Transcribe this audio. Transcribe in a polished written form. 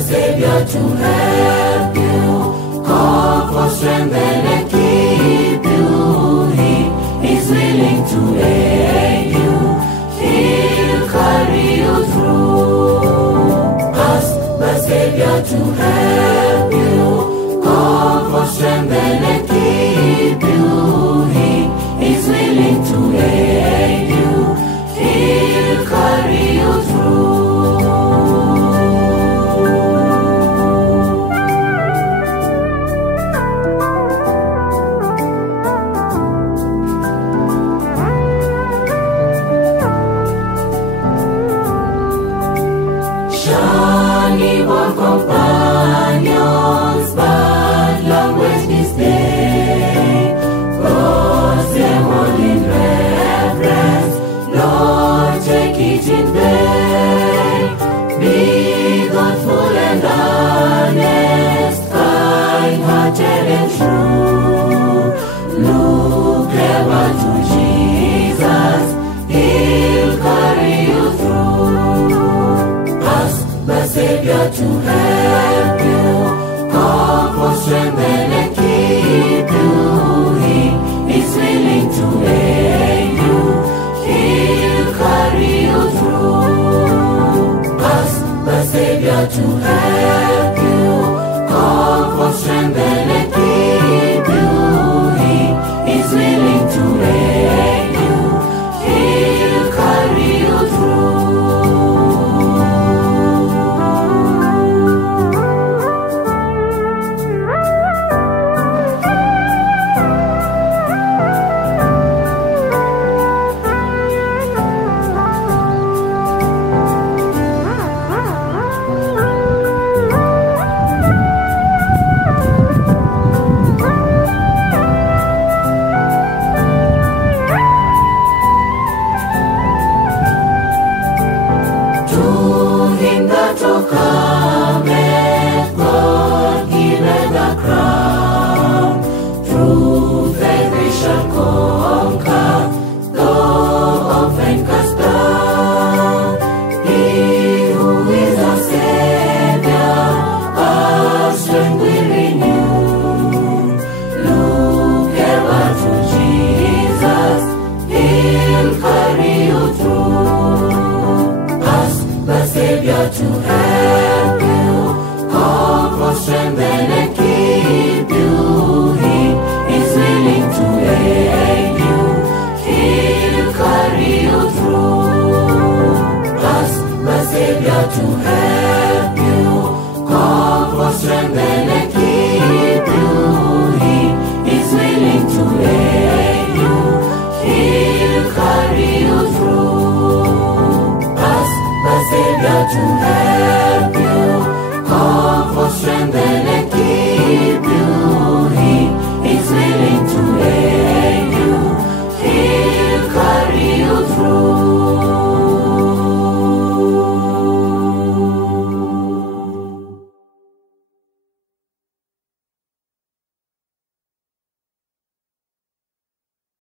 Savior to help you, call for strength and keep you. He is willing to aid you, He'll carry you through. Ask the Savior to help you, call for strength and keep you. He is willing to aid you, He'll carry you through. Evil companions, bad language this day, cause them all in reverence, Lord, take it in vain. Be thoughtful and honest, kind-hearted and true. Look ever to Jesus, He'll carry you through. The Savior to help you, call for strength and keep you. He is willing to aid you, He'll carry you through. Ask the Savior to help you.